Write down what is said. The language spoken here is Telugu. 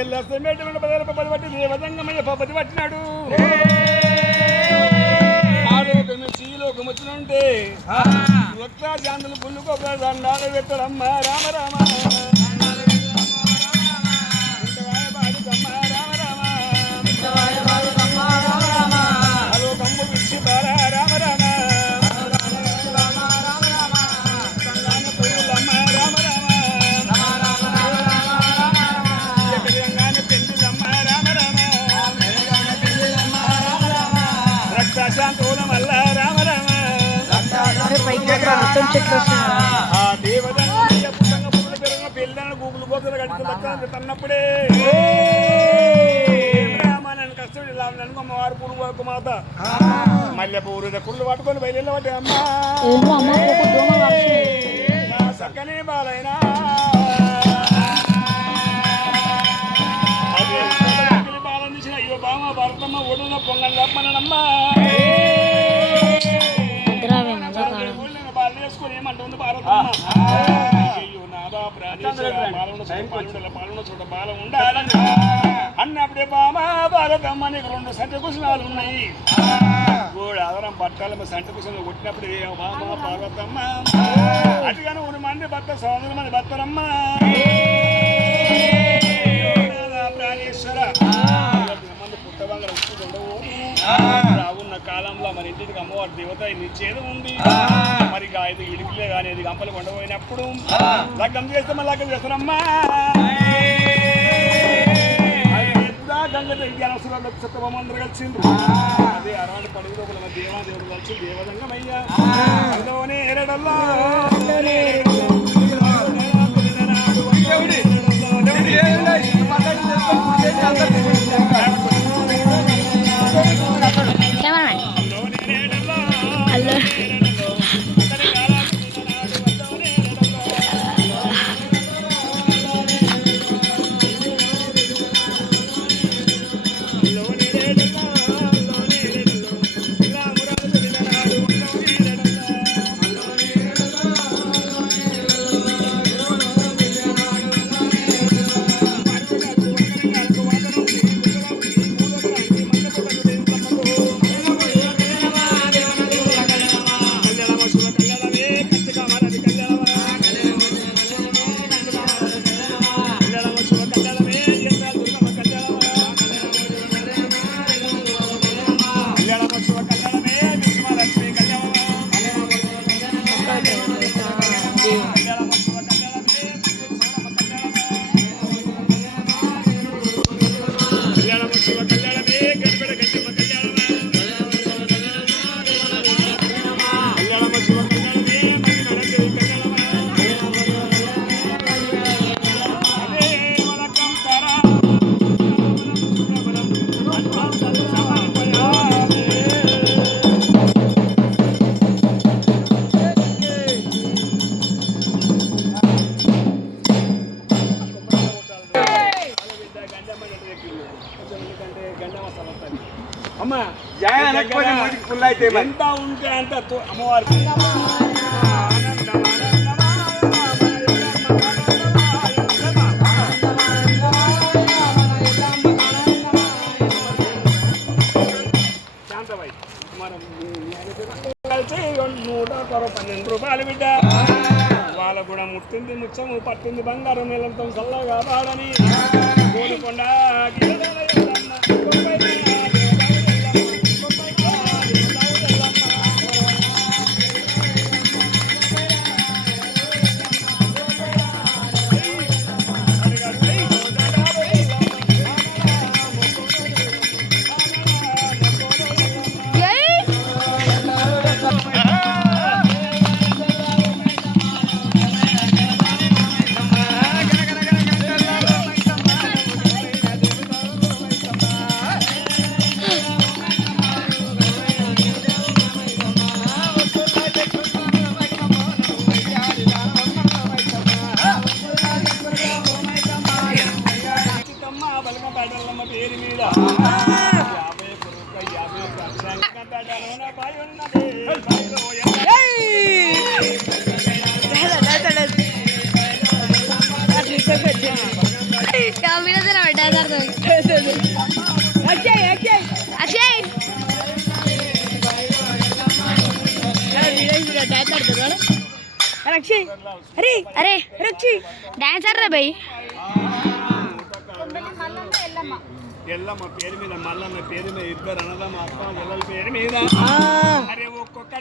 పది పట్టి దేవదంగమయ్య పది పట్టినాడు ఆలోకము శ్రీలోకం వచ్చినంటే ఒక్క చాందులు పుల్లుకో దండాలు పెట్టడమ్మ రామ రామ పిల్లలను గూగుల్ గోతులు కట్టుకున్నప్పుడే కష్టపడి అమ్మవారు పూర్వ మాత మల్లె పూరు కుళ్ళు పట్టుకొని బయలుదేరి అమ్మా చక్కని బాలైనా బాలం తీసిన అయ్యో బామ భరతమ్మ ఒడున పొంగల్ తప్పనమ్మా బాలు వేసుకొని ఏమంటుంది భారతమ్మ అయ్యో నాదా పాలన చోట బాలం ఉండాలని అన్నప్పుడే బామ భారతమ్మ నీకు 2 సంట కుశనాలు ఉన్నాయి గోడు ఆధారం పట్టాలమ్మ సంట కుశలు కొట్టినప్పుడు బామ భారతమ్మ అటుగానే 1 మంది భర్త 100 మంది భర్తరమ్మ ప్రాణేశ్వర పుట్టబంగారు రావున్న కాలంలో మన ఇంటికి అమ్మవారి దేవత నిచ్చేది ఉంది మరి ఇది ఇడికిలే కానీ ఇది గంపలు కొండపోయినప్పుడు లగ్గం చేస్తే మళ్ళీ లగ్గం చేస్తారమ్మా గంగ విద్యానవసరాలకు సత్యభామందరూ కలిసిండ్రు అదే అరాడు పడుగు లోపల దేవాదేవుడు కలిసి దేవదంగమయ్యా అందులోనే ఎరడల్లా అమ్మ ఫుల్ అయితే ఎంత ఉంటే అంత అమ్మవారి శాంతబాయి మనం కలిసి 112 రూపాయలు బిడ్డ వాళ్ళ కూడా ముట్టింది ముచ్చము పట్టింది బంగారం నీళ్ళంతో చల్లగా పాడని కోలుకొండ పేరు మీద 50 Camina de la verdad. अरे अरे డాన్సర్ రా బై ఎల్లమ్మ పేరు మీద మల్లన్న పేరు మీద ఇద్దరు అన్నదమ్మ అక్క ఎల్లల పేరు మీద అరే ఒక్కొక్క